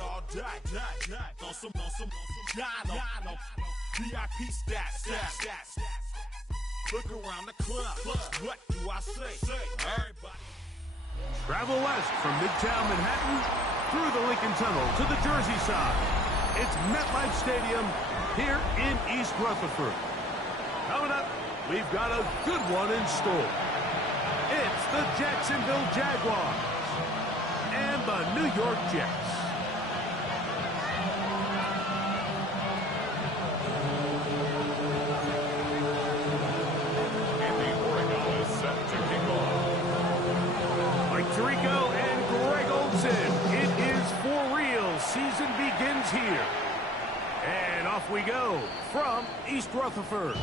All day, on some Dino, VIP stats. Look around the club. What do I say? Everybody. Travel west from Midtown Manhattan through the Lincoln Tunnel to the Jersey side. It's MetLife Stadium here in East Rutherford. Coming up, we've got a good one in store. It's the Jacksonville Jaguars and the New York Jets. Tirico and Greg Olsen. It is for real. Season begins here. And off we go from East Rutherford.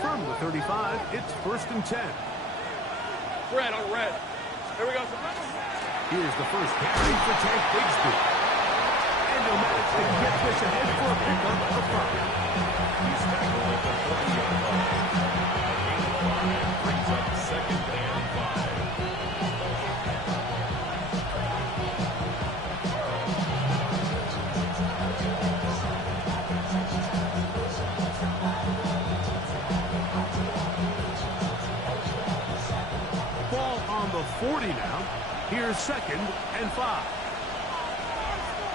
From the 35, it's 1st and 10. Red on red. Here we go. Here's the first carry for Tank Bigsby. And he'll manage to get this ahead for a pickup of 5. He's tackled at the 40-yard line. Brings up 2nd and 5. Ball on the 40 now. Here's 2nd and 5.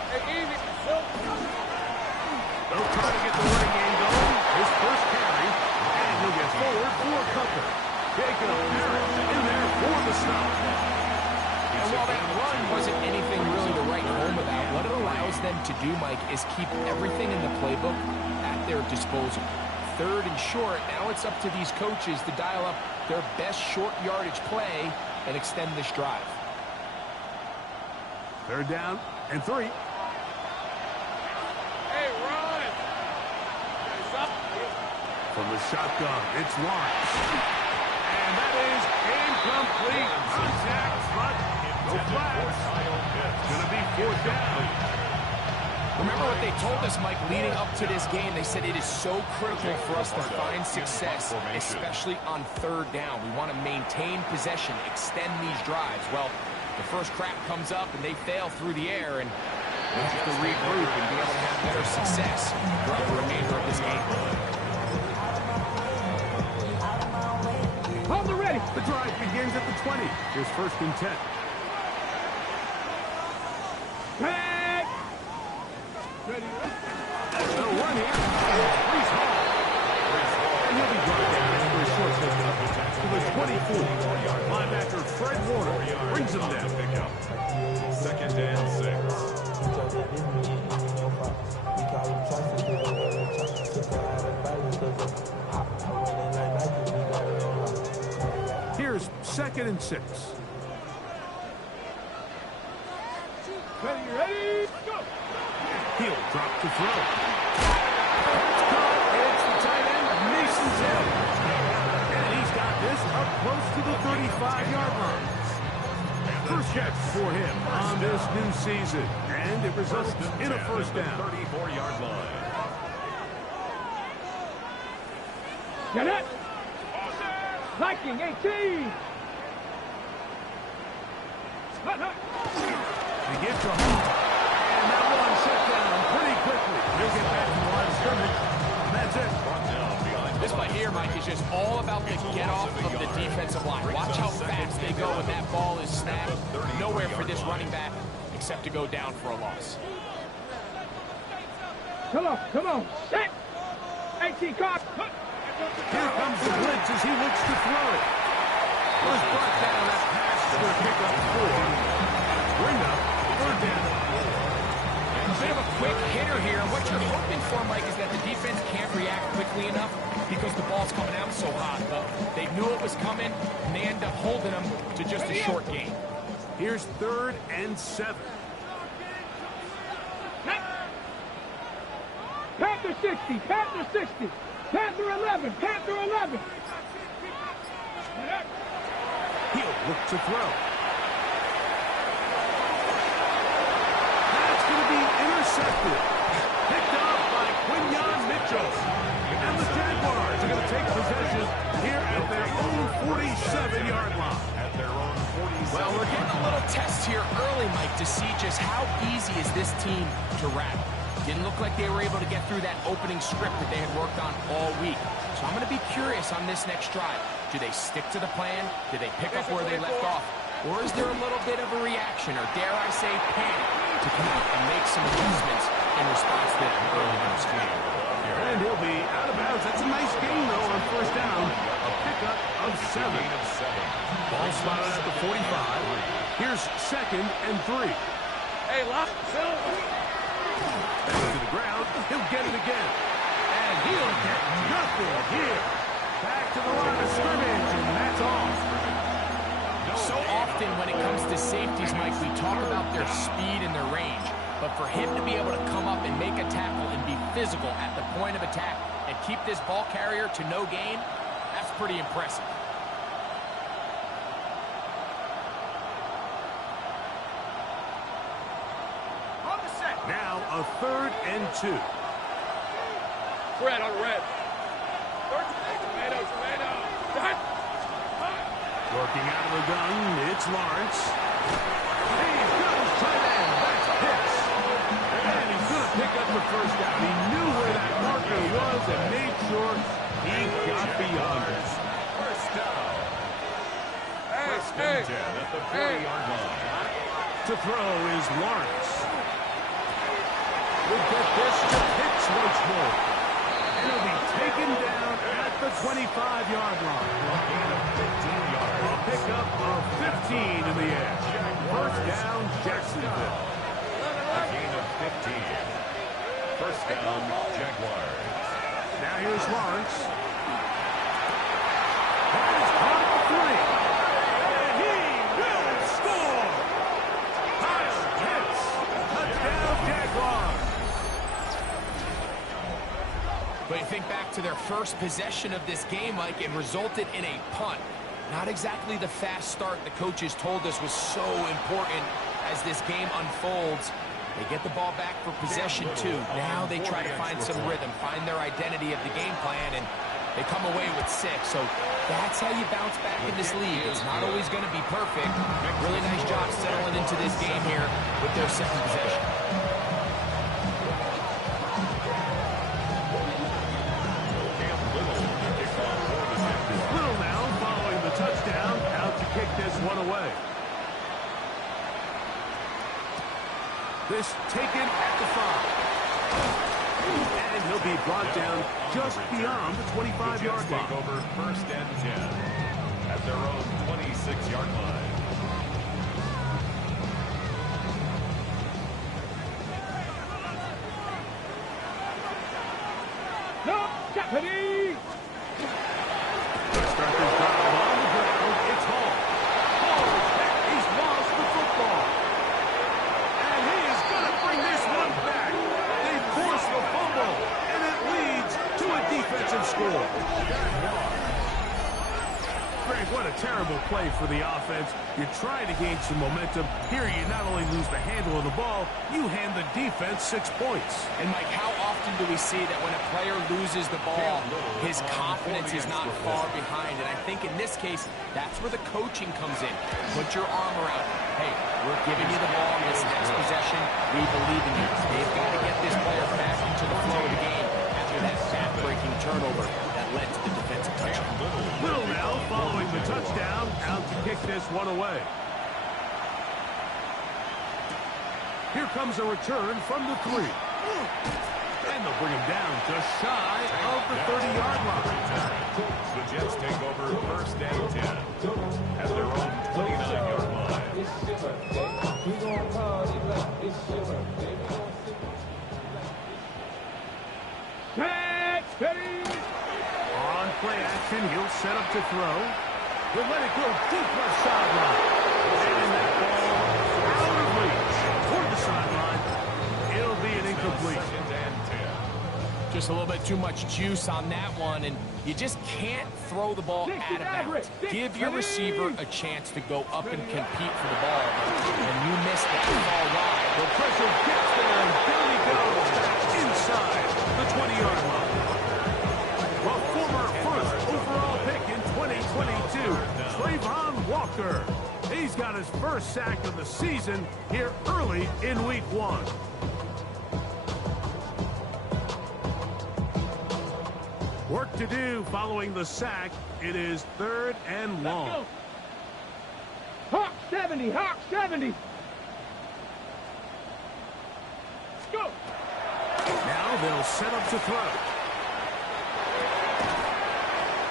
Hey, easy. They'll try to get the running game going. His first carry, and he'll get forward for a couple. Jacob Harris in there for the stop. And while that run wasn't anything really to write home about, what it allows them to do, Mike, is keep everything in the playbook at their disposal. 3rd and short, now it's up to these coaches to dial up their best short yardage play and extend this drive. 3rd down and 3. Hey, run. From the shotgun, it's Lawrence. And that is incomplete. Contact, but no flags. It's going to be 4th down. Remember what they told us, Mike, leading up to this game? They said it is so critical for us to find success, especially on 3rd down. We want to maintain possession, extend these drives. Well, the first crack comes up and they fail through the air, and we have to regroup and be able to have better success throughout the remainder of this game. Hold the ready. The drive begins at the 20. Here's 1st and 10. There's no run here. He's home. And he'll be brought down for a short pickup to the 24. Linebacker Fred Warner brings him down. 2nd and 6. Here's 2nd and 6. Ready, go. He'll drop to throw. It's the tight end, Mason Hill. And he's got this up close to the 35-yard line. First catch for him on this new season. And it results in a 1st down. 34-yard line. Get it. Viking 18. They get to home. And that one shut down pretty quickly. He'll get back to the line of scrimmage. That's it. This play here, Mike, is just all about the get-off of the defensive line. Watch how fast they go when that ball is snapped. Nowhere for this running back except to go down for a loss. Come on. Set. 18 cock. Here comes the blitz as he looks to throw it. Was brought down that pass for a pickup 4. Bring up 3rd down. A bit of a quick hitter here. What you're hoping for, Mike, is that the defense can't react quickly enough because the ball's coming out so hot. But they knew it was coming, and they end up holding them to just a short gain. Here's 3rd and 7. Panther 60, Panther 60, Panther 11, Panther 11. He'll look to throw. That's going to be intercepted. Picked up by Quinyon Mitchell. And the Jaguars are going to take possession here at their own 47-yard line. At their own 47. Well, we're getting a little test here early, Mike, to see just how easy is this team to rattle. Didn't look like they were able to get through that opening script that they had worked on all week. So I'm going to be curious on this next drive. Do they stick to the plan? Do they pick up where they left off? Or is there a little bit of a reaction, or dare I say panic, to come out and make some adjustments in response to that early news game? And he'll be out of bounds. That's a nice gain, though, on 1st down. A pickup of 7. Ball spotted at the 45. Here's 2nd and 3. Hey, lock. Back to the ground. He'll get it again. And he'll get nothing here. Back to the line of scrimmage, and that's all. So often when it comes to safeties, Mike, we talk about their speed and their range. But for him to be able to come up and make a tackle and be physical at the point of attack and keep this ball carrier to no gain, that's pretty impressive. Now a 3rd and 2. Red on red. Tomato. Working out of the gun, it's Lawrence. He's got his tight end. That's Pitts. And he's going to pick up the 1st down. He knew where that marker was and made sure he got beyond it. 1st down. 1st and 10 at the 40-yard line. To throw is Lawrence. We'll get this to Pitts once more. And he'll be taken down at the 25-yard line. A pickup of 15 in the air. 1st down, Jacksonville. A gain of 15. 1st down, Jaguars. Now here's Lawrence. And he's caught at the 3. And he will score. Kyle Pitts. Touchdown, Jaguars. But you think back to their first possession of this game, Mike, it resulted in a punt. Not exactly the fast start the coaches told us was so important as this game unfolds. They get the ball back for possession 2. Now they try to find some rhythm, find their identity of the game plan, and they come away with 6. So that's how you bounce back in this league. It's not always going to be perfect. Really nice job settling into this game here with their 2nd possession. Little now following the touchdown, out to kick this one away. This taken at the 5. And he'll be brought down just beyond the 25-yard line. Take over 1st and 10 at their own 26-yard line. No, Deputy! Start this drive on the ground. It's Hall. Hall is back. He's lost the football. And he is going to bring this one back. They force the fumble, and it leads to a defensive score. Greg, what a terrible play for the offense. You're trying to gain some momentum. Here you not only lose the handle of the ball, you hand the defense 6 points. And, Mike, how often do we see that when a player loses the ball, his confidence is not far behind? And I think in this case, that's where the coaching comes in. Put your arm around him. Hey, we're giving you the ball in this next possession. We believe in you. They've got to get this player back into the flow of the game after that back-breaking turnover that led to the defensive touchdown. Little now following the touchdown, out to kick this one away. Here comes a return from the 3. And they'll bring him down just shy of the 30-yard line. The Jets take over 1st and 10 at their own 29-yard line. On play action, he'll set up to throw. He'll let it go deep left sideline. And that ball out of reach toward the sideline. It'll be an incomplete. Second and 10. Just a little bit too much juice on that one, and you just can't throw the ball out of bounds. Give your receiver a chance to go up and compete for the ball, and you missed that ball wide. The pressure gets there, and down he goes back inside the 20-yard line. Well, former first overall pick in 2022, Trayvon Walker. He's got his first sack of the season here early in week 1. Work to do following the sack. It is 3rd and long. Hawk 70, Hawk 70. Let's go. Now they'll set up to throw.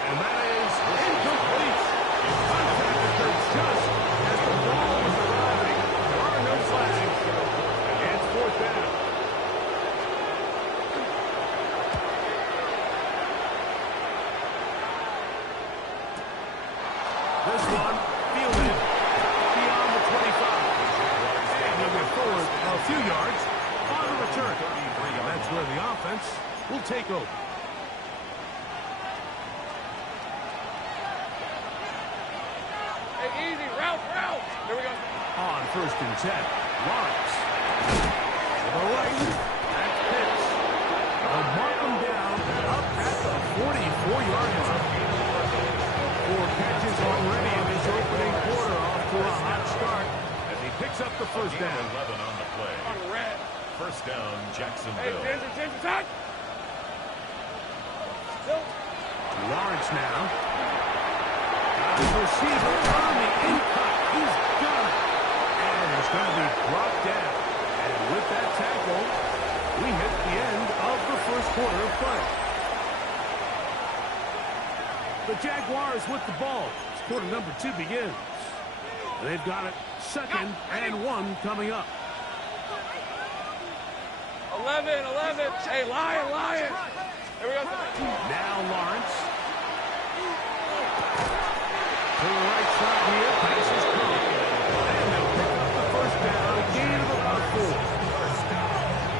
And that is incomplete. Contact occurred just as the ball was arriving. There are no flags. It's 4th down. This one fielded beyond the 25. And he'll get forward a few yards on the return. And that's where the offense will take over. Hey, easy, route. Here we go. On 1st and 10, Lawrence. To the right, that's Pitts. They'll mark him down up at the 44-yard line. 4 catches already in this opening quarter, off to a hot start as he picks up the first down. 11 on the play. On the red. First down, Jacksonville. Hey, Ginger, touch. Lawrence now. Got his receiver on the in-cut. He's got it. And it's going to be brought down. And with that tackle, we hit the end of the first quarter of play. The Jaguars with the ball. As quarter number 2 begins. They've got it 2nd and 1 coming up. 11. Hey, Lion. Here we go. Now Lawrence. To the right side here. Passes caught. And they'll pick up the first down. A gain of about 4.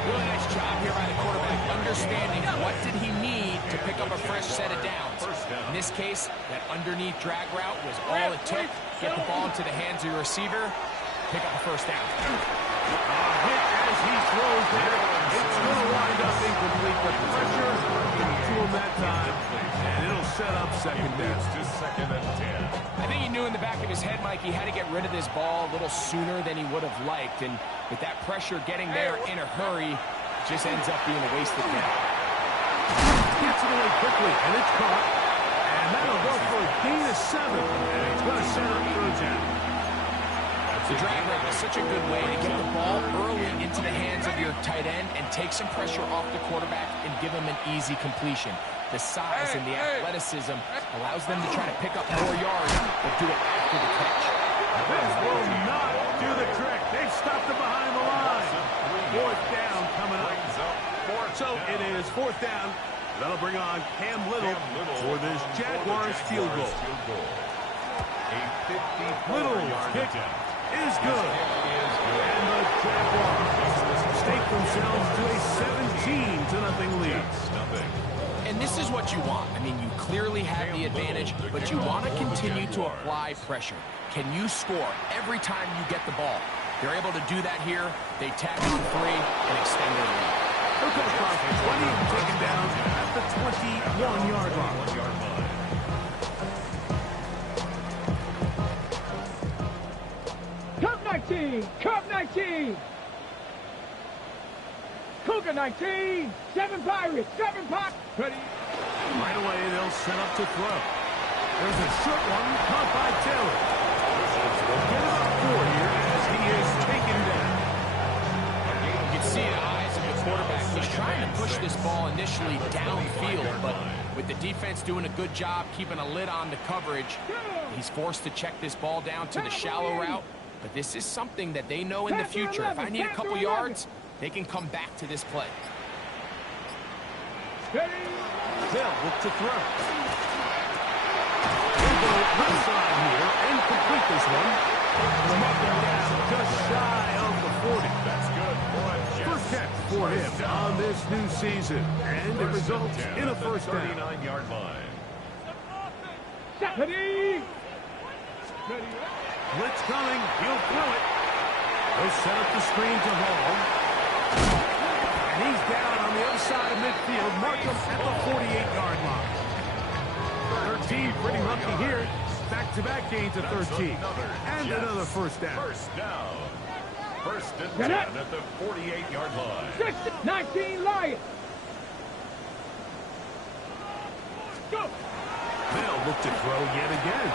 Really nice job here by the quarterback, understanding what did he need to pick up a fresh set of downs. In this case, that underneath drag route was all it took. Get the ball into the hands of your receiver, pick up a first down. Hit as he throws there. It's going to wind up incomplete, but pressure getting to him that time. And it'll set up 2nd down. Just 2nd and 10. I think he knew in the back of his head, Mike, he had to get rid of this ball a little sooner than he would have liked. And with that pressure getting there in a hurry, it just ends up being a wasted down. Gets it away quickly, and it's caught. And that'll go for a gain of 7. And it's going to set up 3rd down. The drag route is such a good way to get the ball early into the hands of your tight end and take some pressure off the quarterback and give him an easy completion. The size and the athleticism allows them to try to pick up more yards, but do it after the catch. This will not do the trick. They've stopped it behind the line. 4th down coming up. So it is 4th down. That'll bring on Cam Little for this Jaguars field goal. Little's kick is good. And the Jaguars stake themselves to a 17-0 lead. And this is what you want. I mean, you clearly have the advantage, but you want to continue to apply pressure. Can you score every time you get the ball? They're able to do that here. They tack on 3 and extend their lead. He'll come across the 20 and taken down at the 21-yard line. Cup 19. Cougar 19. 7 Pirates. 7 Pirates. Ready. Right away, they'll set up to throw. There's a short one caught by Taylor. They'll get about 4 here as he is taken down. You can see the eyes of the quarterback. He's trying to push this ball initially downfield, but with the defense doing a good job keeping a lid on the coverage, he's forced to check this ball down to the shallow route. But this is something that they know in the future. If I need a couple yards, they can come back to this play. They'll look to throw. He'll go right side here and complete this one. shy of the 40. That's good for a Jets. First catch for him on this new season, and it results in a first down. 39-yard line. Ready. Blitz coming. He'll throw it. They'll set up the screen to Hall. And he's down on the other side of midfield. Mark him at the 48-yard line. 13, pretty lucky here. Back-to-back gains of 13. And another first down. First down. First and 10 at the 48-yard line. 19 Lions. Go. They'll look to throw yet again.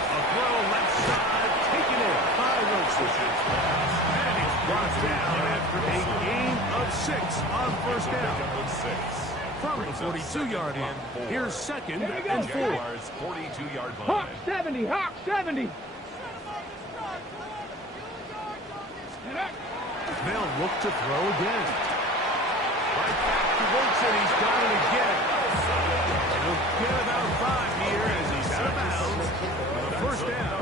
A throw left side, taken in by Wilson. And he's brought down after a gain of 6 on first down. From the 42-yard line. Here's second and 4. 42-yard line. Hawk 70. Hawk 70. They'll look to throw again. Right back to Wilson. He's got it again. He'll get about 5 here as he's out of bounds for the first down.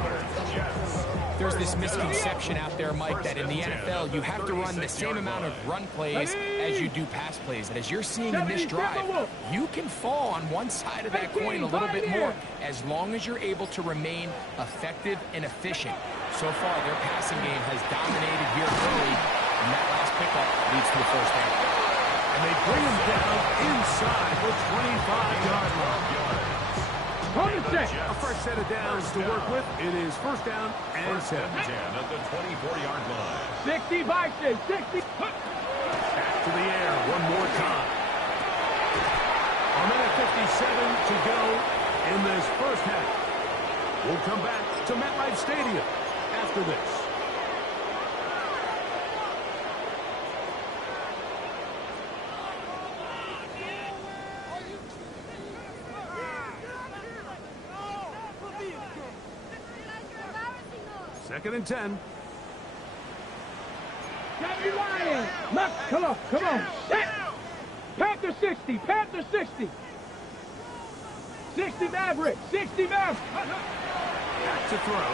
There's this misconception out there, Mike, that in the NFL you have to run the same amount of run plays as you do pass plays. And as you're seeing in this drive, you can fall on one side of that coin a little bit more as long as you're able to remain effective and efficient. So far, their passing game has dominated here early, and that last pickup leads to the first down. And they bring him down inside the 25-yard line. A fresh set of downs to work with. It is first down and 10. 10 at the 24-yard line. 60 Vikings, 60. Back to the air one more time. A minute 57 to go in this first half. We'll come back to MetLife Stadium after this. Second and 10. Johnny Lion. Come on. Set. Panther 60. Panther 60. 60 Maverick. 60 Maverick. Back to throw.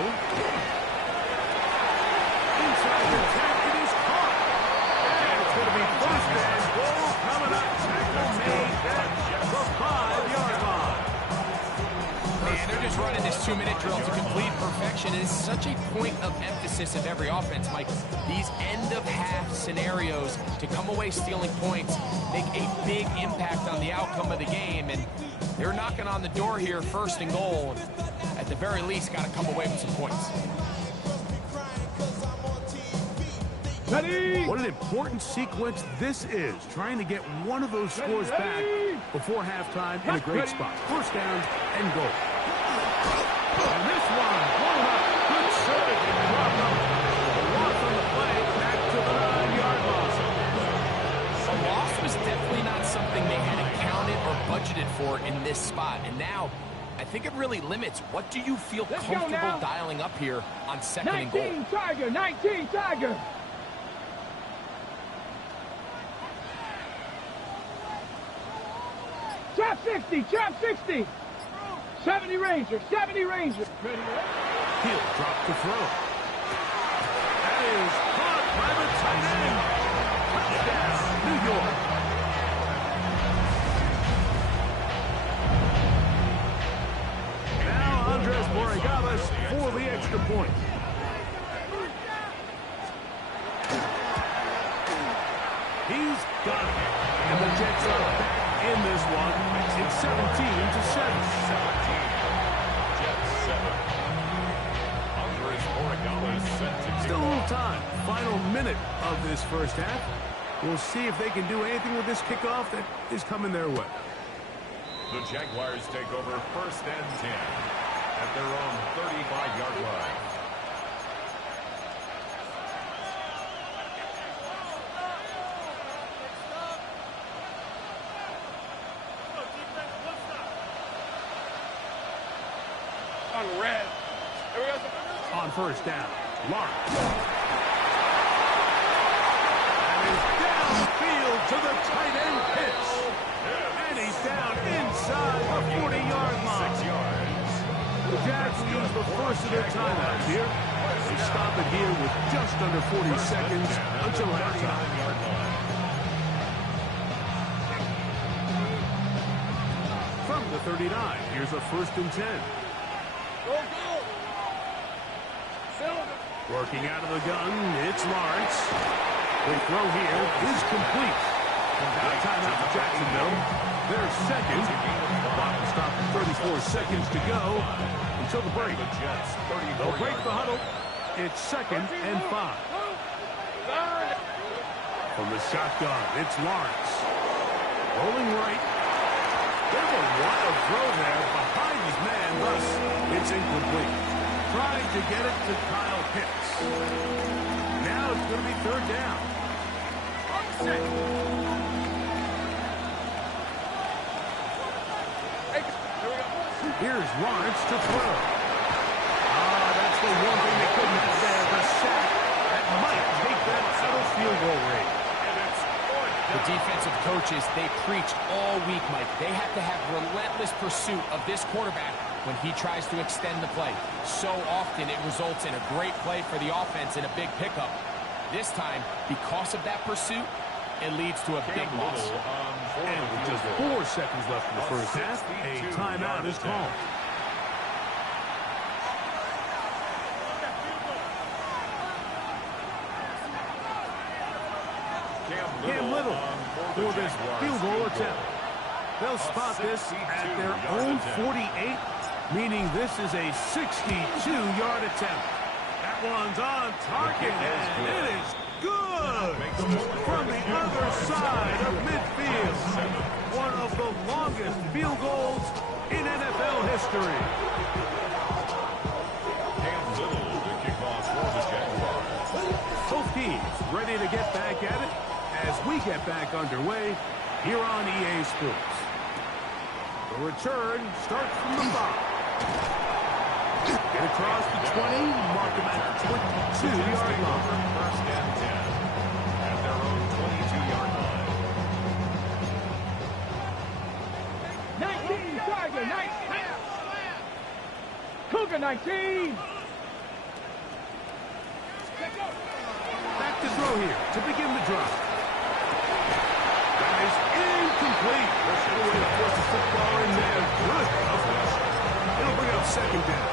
Inside the 10. It is caught. And it's going to be first and goal coming up. Tackle made at the 5-yard line. Man, they're just running this 2-minute drill to complete perfection. It is such a point of emphasis of every offense, Mike. These end-of-half scenarios to come away stealing points make a big impact on the outcome of the game, and they're knocking on the door here, first and goal. At the very least, got to come away with some points. Ready. What an important sequence this is, trying to get one of those scores back before halftime in a great spot. First down and goal. And this one blown up. Good serve and dropped up. The loss on the play back to the 9-yard line. A loss was definitely not something they had accounted or budgeted for in this spot. And now, I think it really limits what do you feel comfortable dialing up here on second and goal. 19 Tiger. 19 Tiger. Chop 60. Chop 60. 70 Ranger. 70 Ranger. He'll drop to throw. That is caught by the tight end. Touchdown, New York. Now Andres Borregales for the extra point. He's got it. And the Jets are back in this one. It's 17-7. Still a little time. Final minute of this first half. We'll see if they can do anything with this kickoff that is coming their way. The Jaguars take over first and 10 at their own 35-yard line. On red. On first down, Lawrence. And he's downfield to the tight end pitch. And he's down inside the 40-yard line. 6 yards. The Jags will use the first of their timeouts here. They stop it here with just under 40 seconds until halftime. From the 39, here's a 1st and 10. Working out of the gun, it's Lawrence. The throw here is complete. Got a timeout for Jacksonville. Their second. Clock will stop at 34 seconds to go until the break. They'll break the huddle. It's 2nd and 5. From the shotgun, it's Lawrence. Rolling right. There's a wild throw there behind his man, thus it's incomplete. Trying to get it to Kyle Pitts. Now it's going to be 3rd down. Here's Lawrence to throw. That's the one thing they couldn't have there. The sack that might take them out of field goal range. The defensive coaches, they preached all week, Mike. They have to have relentless pursuit of this quarterback when he tries to extend the play. So often it results in a great play for the offense and a big pickup. This time, because of that pursuit, it leads to a big loss. And with just 4 seconds left in the first half, a timeout is called. Cam Little for this field goal attempt. They'll spot this at their own 48, meaning this is a 62-yard attempt. That one's on target, and it is good from the other side of midfield. One of the longest field goals in NFL history. Cam Little to kick off for the Jaguars. Both teams ready to get back at it as we get back underway here on EA Sports. The return starts from the 5. Get across the 20, mark them at the 22-yard line. 1st and 10 at their own 22-yard line. 19, Tiger, 19. Cougar, 19. Back to throw here to begin the drive. That is incomplete. There's no way to force the football in there. Good coverage. It'll bring up 2nd down.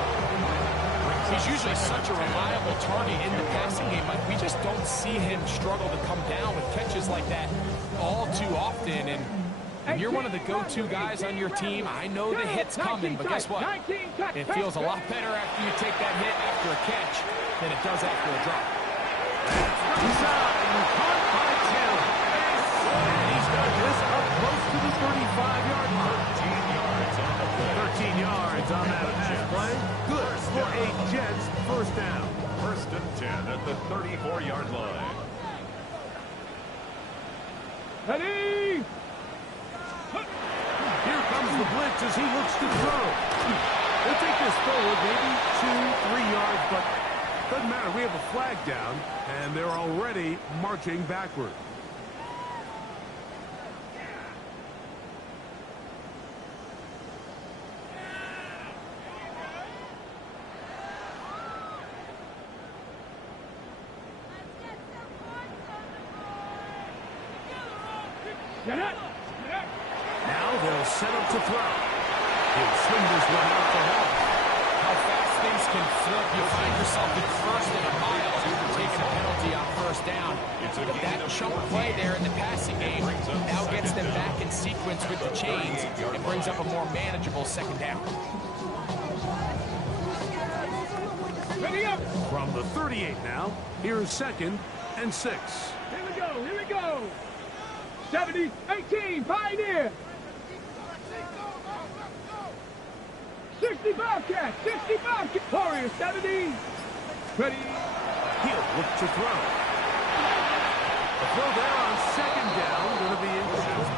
He's usually such a reliable target in the passing game, but we just don't see him struggle to come down with catches like that all too often. And when you're one of the go-to guys on your team, I know the hit's coming, but guess what? It feels a lot better after you take that hit after a catch than it does after a drop. Inside, caught by Taylor. And he's got this up close to the 35-yard line. 13 yards on that pass play. Good for a Jets 1st down. 1st and 10 at the 34-yard line. Ready? Here comes the blitz as he looks to throw. They'll take this forward maybe 2-3 yards, but doesn't matter. We have a flag down, and they're already marching backward. Now they'll set up to throw. He'll swing this one out for help. How fast things can flip. You find yourself in 1st and a mile after taking a penalty on 1st down. But that chunk play there in the passing game now gets them back in sequence with the chains and brings up a more manageable 2nd down. Ready up. From the 38 now, here's 2nd and 6. Here we go, here we go. 70, 18, Pioneer. 65 catch, 65 catch. Warrior, 70. Ready. He'll look to throw. The throw there on 2nd down, going to be incomplete.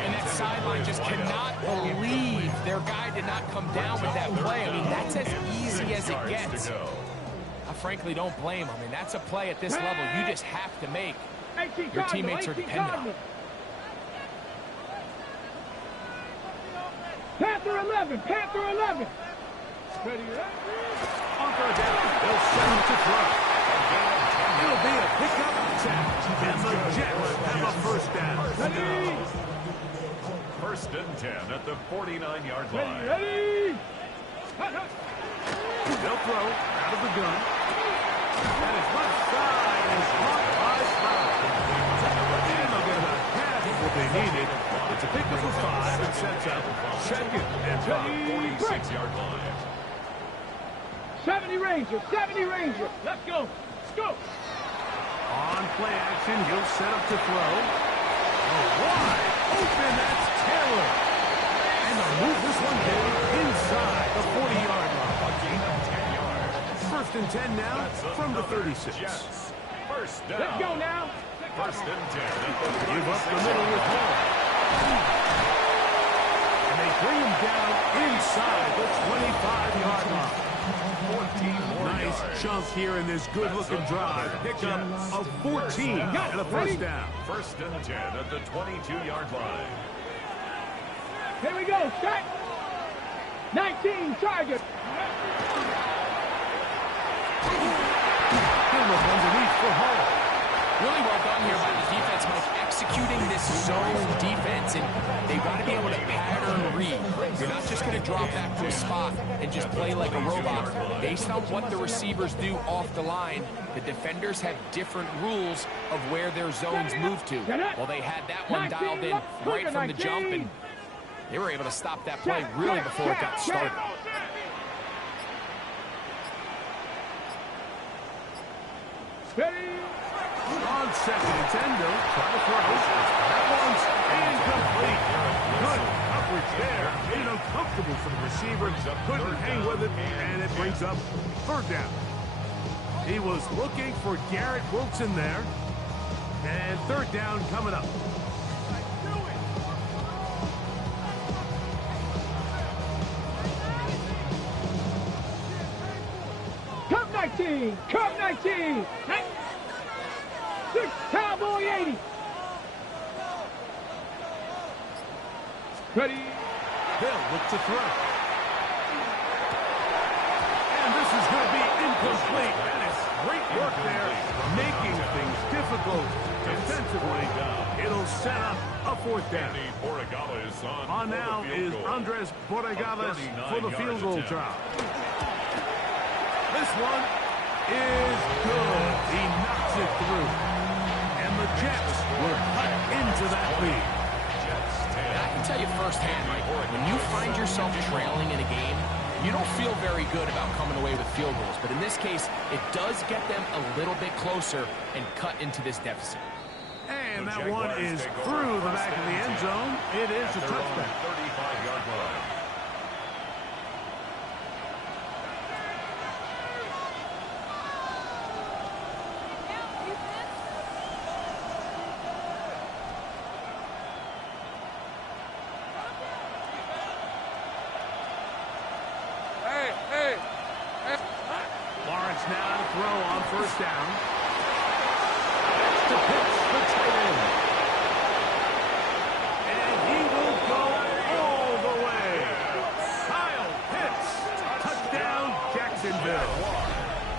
And that sideline just cannot believe their guy did not come down with that play. I mean, that's as easy as it gets. I frankly don't blame him. I mean, that's a play at this level you just have to make. Your teammates are dependent on it. Panther 11, Panther 11. On third down, they'll set him to throw. It'll be a pickup attack, and the Jets have a first down. First and 10 at the 49-yard line. They'll throw out of the gun. And his left side is caught by Stroud. And they'll get about half of what they needed. It's a pickup of 5 and sets up second and 46-yard line. 70 Ranger, 70 Ranger. Let's go. Let's go. on play action, he'll set up to throw. Oh, wide open, that's Taylor. And they'll move this one down inside the 40-yard line. A gain of 10 yards. First and 10 now from the 36. Jets. First down. Let's go now. First and 10 at the 36. Give up the middle with Hall. And they bring him down inside the 25-yard line. 14 more Nice yards. chunk here in this good-looking drive. Pickup of 14 and a first down. First and 10 at the 22-yard line. Here we go. Set. 19 target. Gilbert underneath for Hall. Really well done here by the defense, Mike, executing this zone defense, and they've got to be able to pattern read. You're not just going to drop back to a spot and just play like a robot. Based on what the receivers do off the line, the defenders have different rules of where their zones move to. Well, they had that one dialed in right from the jump, and they were able to stop that play really before it got started. Ready. On second and 10, they'll try to throw. That one's incomplete. Good coverage there. Made it uncomfortable for the receiver. Couldn't hang with it, and it brings up third down. He was looking for Garrett Wilson there. And third down coming up. Cup 19. Cup 19. 6 Cowboy 80. Ready. They'll look to throw. And this is going to be incomplete. That is great work there, making things difficult defensively. It'll set up a fourth down. On now is Andres Borregales for the field goal try. This one is good. He knocks it through. And the Jets will cut into that lead. And I can tell you firsthand, Mike, when you find yourself trailing in a game, you don't feel very good about coming away with field goals. But in this case, it does get them a little bit closer and cut into this deficit. And that one is through the back of the end zone. It is a touchdown. 35-yard line. Lawrence now to throw on first down. To pitch the tight end. And he will go all the way. Kyle Pitts. Touchdown, Jacksonville.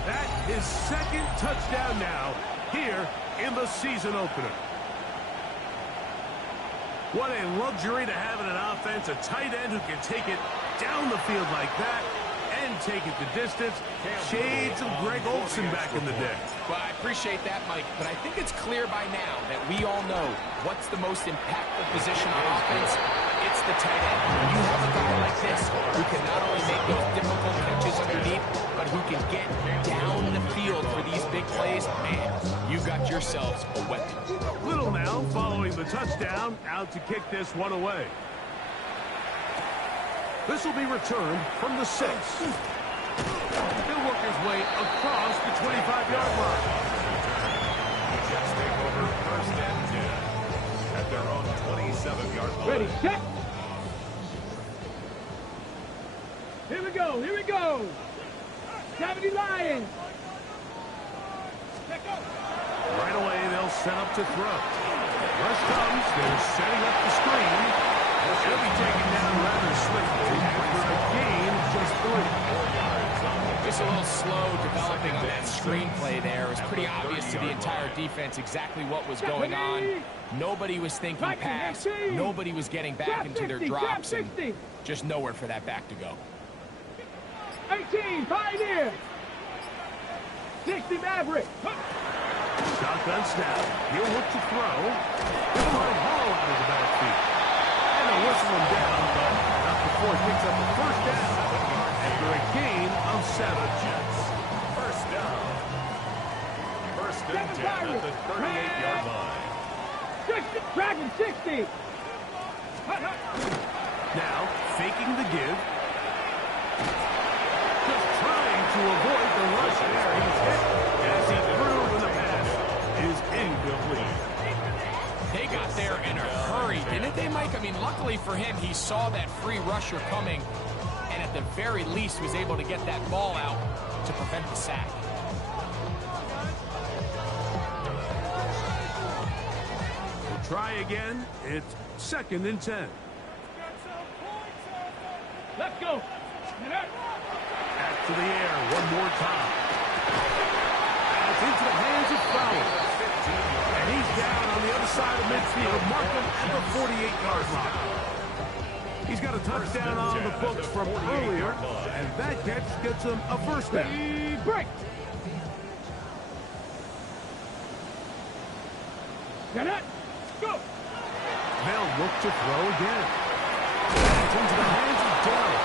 That is second touchdown now here in the season opener. What a luxury to have in an offense, a tight end who can take it down the field like that and take it the distance. Shades of Greg Olsen back in the day. Well, I appreciate that, Mike, but I think it's clear by now that we all know what's the most impactful position on offense. It's the tight end. When you have a guy like this who can not only make those difficult catches underneath, but who can get down the field for these big plays, man, you got yourselves a weapon. Little now following the touchdown, out to kick this one away. This will be returned from the 6. He'll work his way across the 25-yard line. The Jets take over first and 10 at their own 27-yard line. Ready. Set. Here we go. Here we go. 70 Lions. Let's go. Right away, they'll set up to throw. Rush comes. They're setting up the screen. They'll be taken down rather swiftly after a gain just 3. 4 yards on the Just a little slow developing on that screenplay there. It was pretty obvious to the entire defense exactly what was going on. Nobody was thinking pass. Nobody was getting back into their drops, and just nowhere for that back to go. 18, Pioneer. 60, Maverick. Shotgun snap. He'll look to throw. He'll run a ball out of the backfield. And they'll whistle him down, but not before he picks up the first down after a gain of 7. Jets. First down. First and 10 at the 38-yard line. 60, Dragon 60. Now, faking the give. Just trying to avoid the rush there. He's hit as he threw, and the pass is incomplete. They got there in a hurry, didn't they, Mike? I mean, luckily for him, he saw that free rusher coming, and at the very least was able to get that ball out to prevent the sack. We'll try again. It's 2nd and 10. Let's go. Back to the air one more time. It's into the hands of Fowler. And he's down on the other side of midfield. Mark him at the 48-yard line. He's got a touchdown on the books from earlier, and that catch gets him a first down. Break. Get it. Go. They'll look to throw again. It's into the hands of Darrell.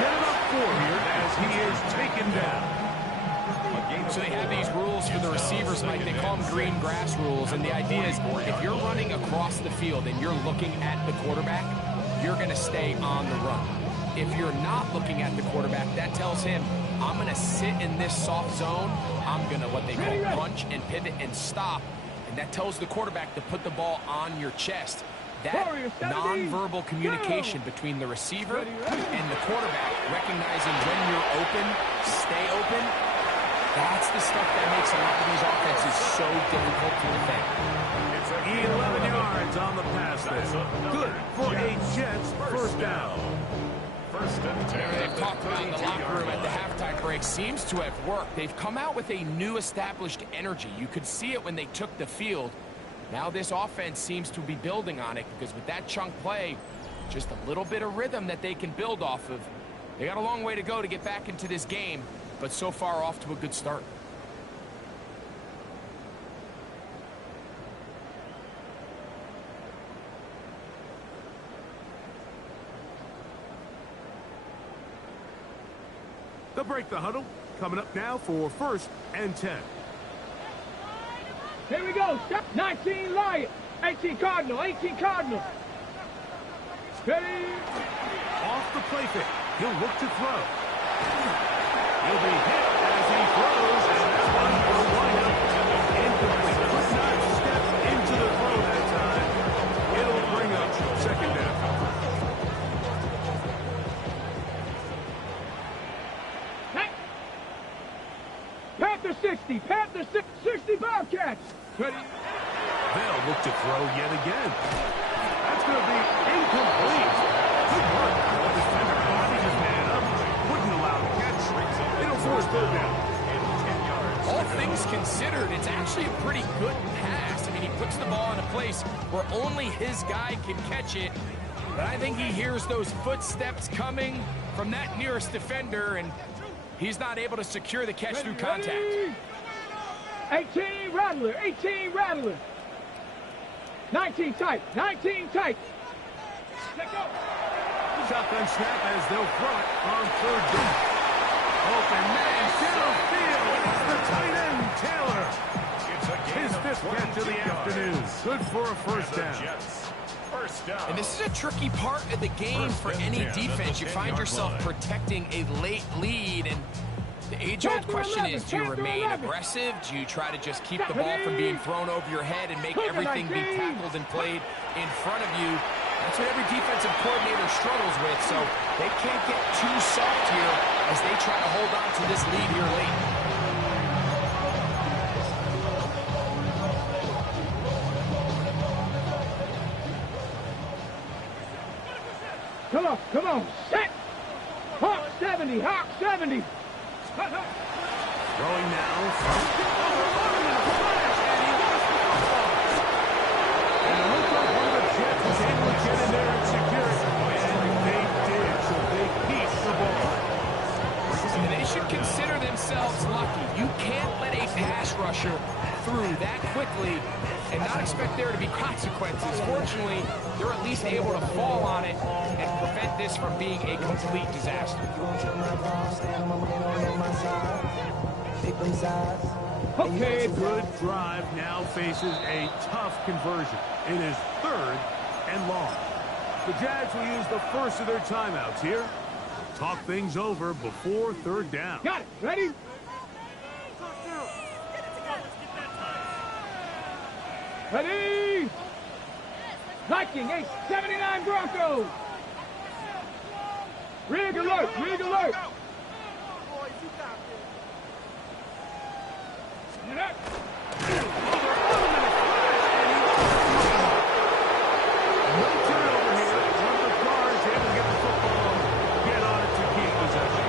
Get it up for here as he is taken down. So they have these rules for the receivers, Mike. They call them green grass rules, and the idea is if you're running across the field and you're looking at the quarterback, you're going to stay on the run. If you're not looking at the quarterback, that tells him, I'm going to sit in this soft zone. I'm going to, what they call, punch and pivot and stop. And that tells the quarterback to put the ball on your chest. That nonverbal communication between the receiver and the quarterback, recognizing when you're open, stay open, that's the stuff that makes a lot of these offenses so difficult to defend. 11 yards on the pass there. Good for a Jets first down. First and 10. They've talked about in the locker room at the halftime break. Seems to have worked. They've come out with a new established energy. You could see it when they took the field. Now this offense seems to be building on it because with that chunk play, just a little bit of rhythm that they can build off of. They got a long way to go to get back into this game, but so far off to a good start. They'll break the huddle. Coming up now for 1st and 10. Here we go. 19 Lion. 18 Cardinal. 18 Cardinal. Ready. Off the play fake. He'll look to throw. He'll be hit as he throws, and that one will wind up incomplete. Could not step into the throw that time. It'll bring up 2nd down. Panther 60. Panther 60 Bobcats. Ready. They'll look to throw yet again. That's going to be incomplete. Good work. The defender bodies his man up. Wouldn't allow the catch. It'll force third down. All things considered, it's actually a pretty good pass. I mean, he puts the ball in a place where only his guy can catch it. But I think he hears those footsteps coming from that nearest defender, and he's not able to secure the catch through contact. 18 Rattler. 18 Rattler. 19 tight. 19 tight. Let go. Shotgun snap as they'll throw it on 3rd down. Open man downfield. It's the tight end, Taylor. His 5th catch of the afternoon. Good for a first down. And this is a tricky part of the game for any defense. You find yourself protecting a late lead, and the age-old question is, do you remain aggressive? Do you try to just keep the ball from being thrown over your head and make everything be tackled and played in front of you? That's what every defensive coordinator struggles with, so they can't get too soft here as they try to hold on to this lead here late. Come on, set, pop, 70, Hawk 70. Throwing now. And it looks like one of the Jets was able to get in there and secure it. And they did, so they keep the ball. They should consider themselves lucky. You can't let a pass rusher through that quickly and not expect there to be consequences. Fortunately, they're at least able to fall on it and prevent this from being a complete disaster. Okay, good drive now faces a tough conversion. It is 3rd and long. The Jags will use the first of their timeouts here. Talk things over before 3rd down. Got it. Ready? Ready? Viking, 879 Broncos. Rig alert, rig alert. Get up. No turnover here. One of the guards able to get the football, get on it to keep possession.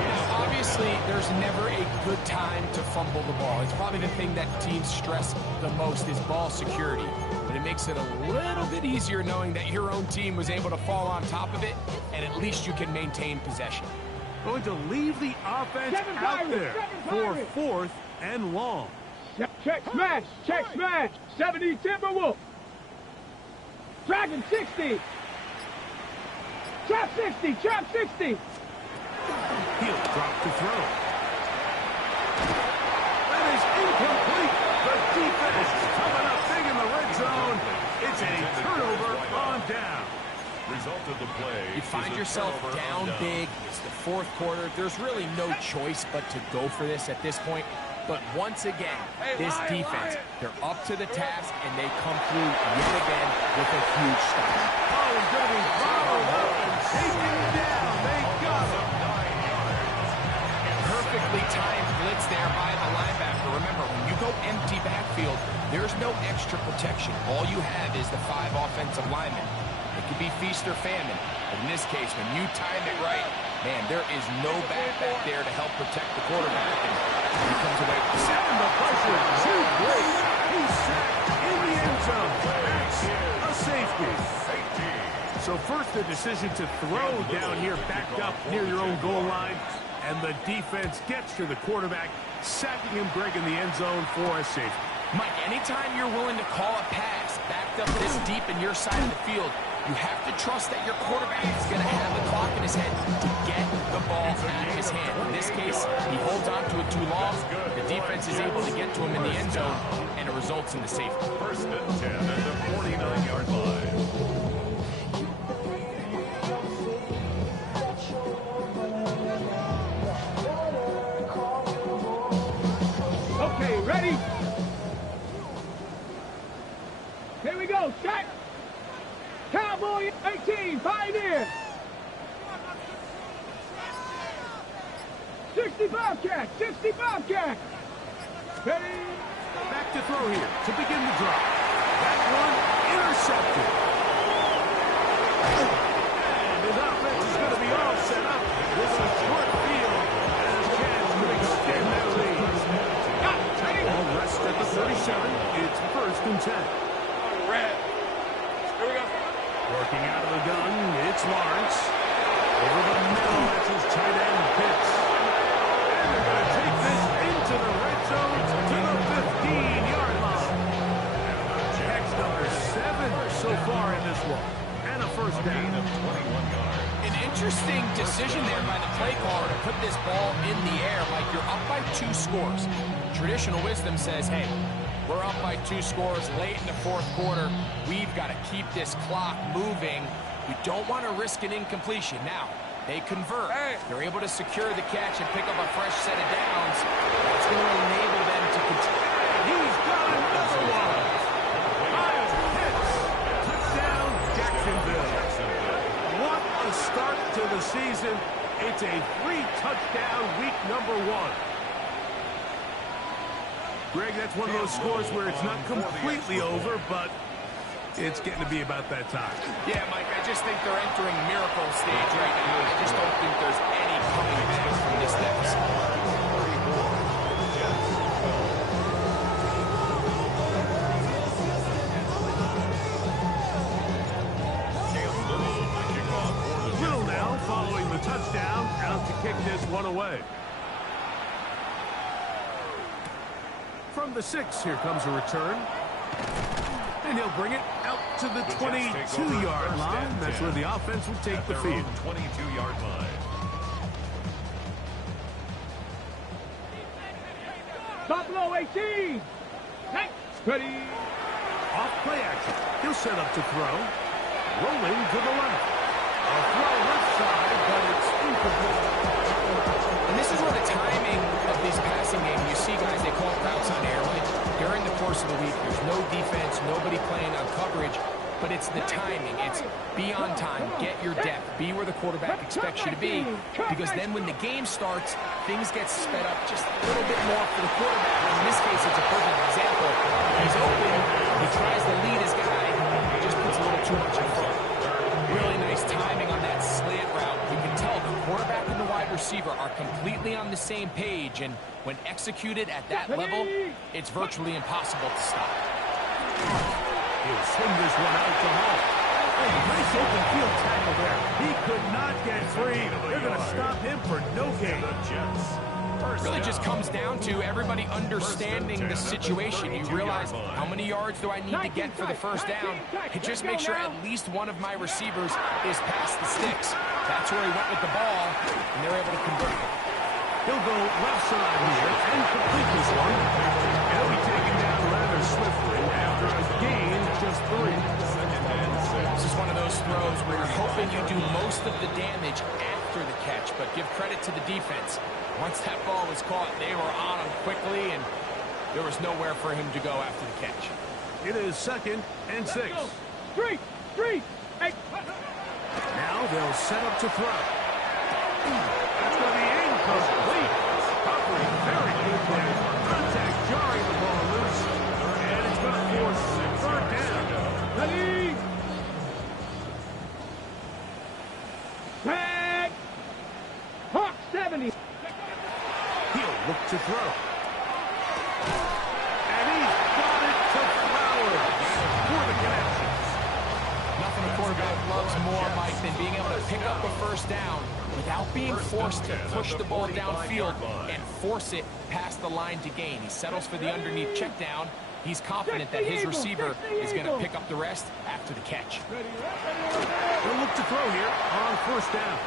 Now, obviously, there's never a good time to fumble the ball. It's probably the thing that teams stress the most is ball security. But it makes it a little bit easier knowing that your own team was able to fall on top of it, and at least you can maintain possession. Going to leave the offense out there for 4th and long. Check smash, 70 Timberwolf. Dragon 60. Trap 60, trap 60. He'll drop to throw. That is incomplete. The defense coming up big in the red zone. It's a turnover on down. Result of the play. You find yourself down big. It's the 4th quarter. There's really no choice but to go for this at this point. But once again, this defense, they're up to the task, and they come through yet again with a huge stop. Oh, he's going to be followed up and taken down. They got him. Perfectly timed blitz there by the linebacker. Remember, when you go empty backfield, there's no extra protection. All you have is the 5 offensive linemen. It could be feast or famine. But in this case, when you time it right, man, there is no back there to help protect the quarterback. And he comes away with Sound the pressure. Too great. He's sacked in the end zone. That's a safety. So first the decision to throw down here backed up near your own goal line. And the defense gets to the quarterback, sacking him, Greg, in the end zone for a safety. Mike, anytime you're willing to call a pass backed up this deep in your side of the field, you have to trust that your quarterback is going to have the clock in his head to get the ball out of his hand. In this case, he holds on to it too long. The defense is able to get to him in the end zone, and it results in the safety. 1st and 10 at the 49-yard line. Okay, ready? Here we go, shot. Cowboy 18, Pioneer. 65 cat, 65 cat. Ready? Back to throw here to begin the drive. That one intercepted. And his offense is going to be all set up with a short field and a chance to extend that lead. All rest at the 37. It's 1st and 10. Red. Here we go. Working out of the gun, it's Lawrence. Over the middle, that's his tight end, Pitts. And they're going to take this into the red zone to the 15-yard line. Jags number 7 so far in this one. And a 1st down. Of 21 yards. An interesting decision there by the play caller to put this ball in the air. Mike, you're up by 2 scores. Traditional wisdom says, hey, we're up by 2 scores late in the 4th quarter. We've got to keep this clock moving. We don't want to risk an incompletion. Now, they convert. They're able to secure the catch and pick up a fresh set of downs. That's going to enable them to continue. He's got another one. Kyle Pitts. Touchdown, Jacksonville. What a start to the season. It's a 3-touchdown week number 1. Greg, that's one of those scores where it's not completely over, but It's getting to be about that time. Yeah, Mike, I just think they're entering miracle stage right now. I just don't think there's any coming back from this deficit. Little now following the touchdown, out to kick this one away. From the 6, here comes a return. And he'll bring it out to the 22-yard line. That's where the offense will take the field. 22-yard line. Buffalo 18. Hey, ready. Off play action. He'll set up to throw. Rolling to the left. A throw left side, but it's incomplete. And this is where the timing of these passing games, you see guys, they call routes on air. During the course of the week, there's no defense, nobody playing on coverage, but it's the timing. It's be on time, get your depth, be where the quarterback expects you to be, because then when the game starts, things get sped up just a little bit more for the quarterback. In this case, it's a perfect example. He's open, he tries to lead his guy, he just puts a little too much in front. Really nice timing on that slant route. You can tell the quarterback and the wide receiver are completely on the same page, and when executed at that level, it's virtually impossible to stop. He'll send this one out to Hall. Oh, nice open field tackle there. He could not get free. They're going to stop him for no gain. It really just comes down to everybody understanding the situation. You realize how many yards do I need to get for the first down, and just make sure at least one of my receivers is past the sticks. That's where he went with the ball, and they're able to convert it. He'll go left side here and complete this one. He'll be taken down rather swiftly after a gain of just 3. This is one of those throws where you're hoping you do most of the damage after the catch, but give credit to the defense. Once that ball was caught, they were on him quickly, and there was nowhere for him to go after the catch. It is 2nd and 6. 3, 3, 8. Now they'll set up to throw. That's going to be incomplete. Coverage very good there. Contact jarring the ball loose. And it's going to force 3rd down. Ready. Tag. Hawk 70. He'll look to throw. And he's got it to Flowers for the connections. Nothing a quarterback loves more, Mike, than being able to pick up a first down without being forced to push the ball downfield and force it past the line to gain. He settles for the underneath check down. He's confident that his receiver is going to pick up the rest after the catch. He'll look to throw here on 1st down.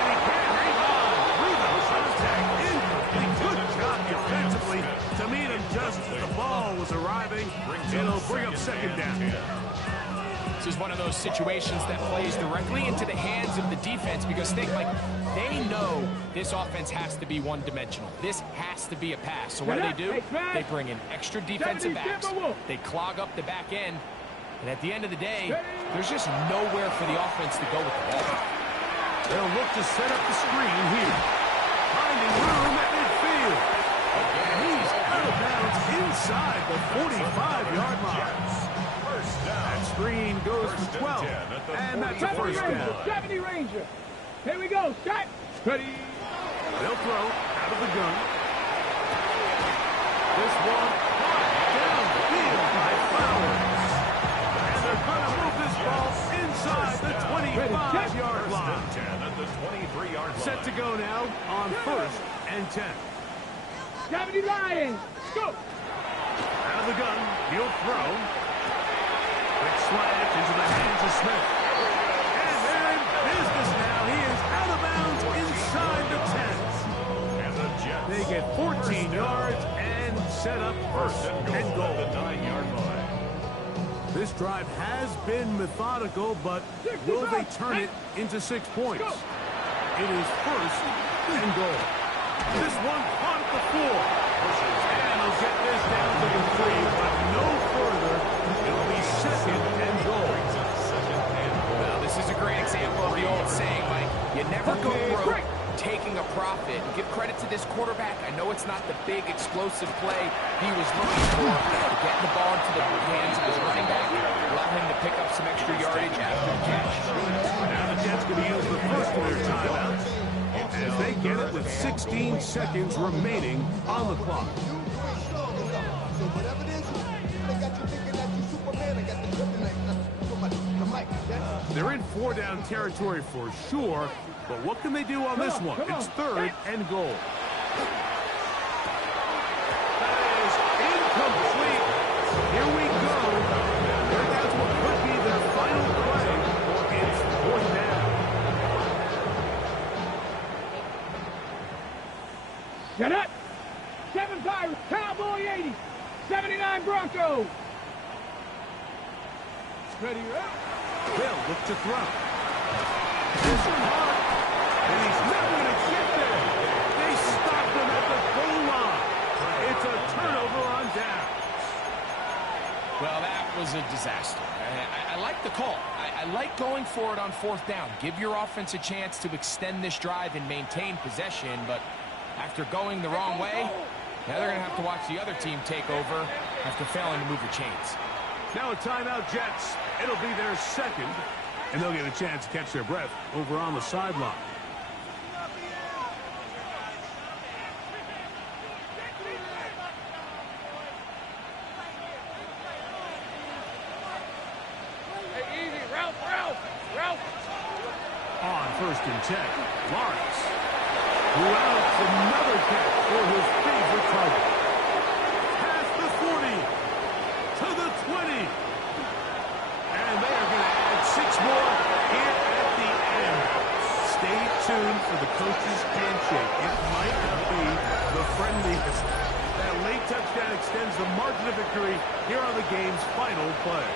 And he can hang on through the contact. Incomplete. Good job defensively to meet him just as the ball was arriving. It'll bring up 2nd down. This is one of those situations that plays directly into the hands of the defense, because think, like, they know this offense has to be one-dimensional. This has to be a pass. So what do? They bring in extra defensive backs. They clog up the back end. And at the end of the day, there's just nowhere for the offense to go with the ball. They'll look to set up the screen here. Finding room at midfield. And he's out of bounds inside the 45-yard line. That screen goes for 12, and that's a 1st down. 70 Ranger. Here we go. Set. Ready. They'll throw out of the gun. This one down the field by Flowers. And they're going to move this ball inside the 25-yard line. At the 23-yard line. Set to go now on 1st and 10. 70 Lions. Go. Out of the gun, he'll throw. Quick slant into the hands of Smith. And they're in business now. He is out of bounds inside the 10. And the Jets. They get 14 yards and set up 1st and goal. The 9-yard line. This drive has been methodical, but will they turn it into 6 points? It is 1st and goal. This one caught at the 4. And he'll get this down to the 3, but no further. It'll be 2nd and goal. Well, this is a great example of the old saying, Mike, you never go broke taking a profit bit. And give credit to this quarterback. I know it's not the big, explosive play he was looking for. Getting the ball into the hands of his running back, allow him to pick up some extra yardage after the catch. Now the Jets going to use the first of their timeouts as they get it with 16 seconds remaining on the clock. They're in 4-down territory for sure, but what can they do on this one? It's 3rd and goal. That is incomplete. Here we go. And that's what could be their final play. It's 4th down. Set up. 7 Pirates. Cowboy 80. 79 Broncos. Ready, up. Bill look to throw. This one hard. And he's never going to get there. They stopped him at the goal line. It's a turnover on down. Well, that was a disaster. I like the call. I like going for it on 4th down. Give your offense a chance to extend this drive and maintain possession, but after going the wrong way, now they're going to have to watch the other team take over after failing to move the chains. Now a timeout, Jets. It'll be their second, and they'll get a chance to catch their breath over on the sideline. Hey, easy. Ralph. On 1st and 10, Lawrence, who outs another catch for his favorite target. Past the 40, to the 20. And they are going to add 6 more here at the end. Stay tuned for the coach's handshake. It might not be the friendliest. That late touchdown extends the margin of victory here on the game's final play.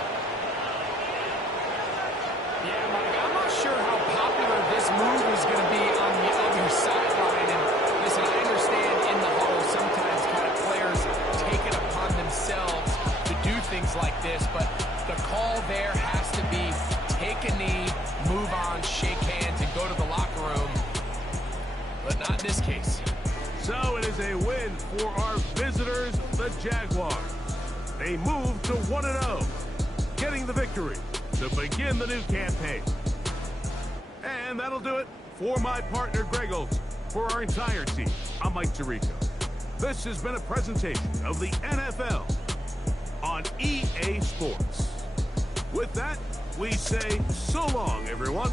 Yeah, Mike, I'm not sure how popular this move is going to be on the other sideline. And listen, I understand in the huddle sometimes kind of players take it upon themselves to do things like this, but the call there has to be take a knee, move on, shake hands, and go to the locker room. But not in this case. So it is a win for our visitors, the Jaguars. They move to 1-0, getting the victory to begin the new campaign. And that'll do it for my partner, Greg Olson. For our entire team, I'm Mike Tirico. This has been a presentation of the NFL on EA Sports. With that, we say so long, everyone.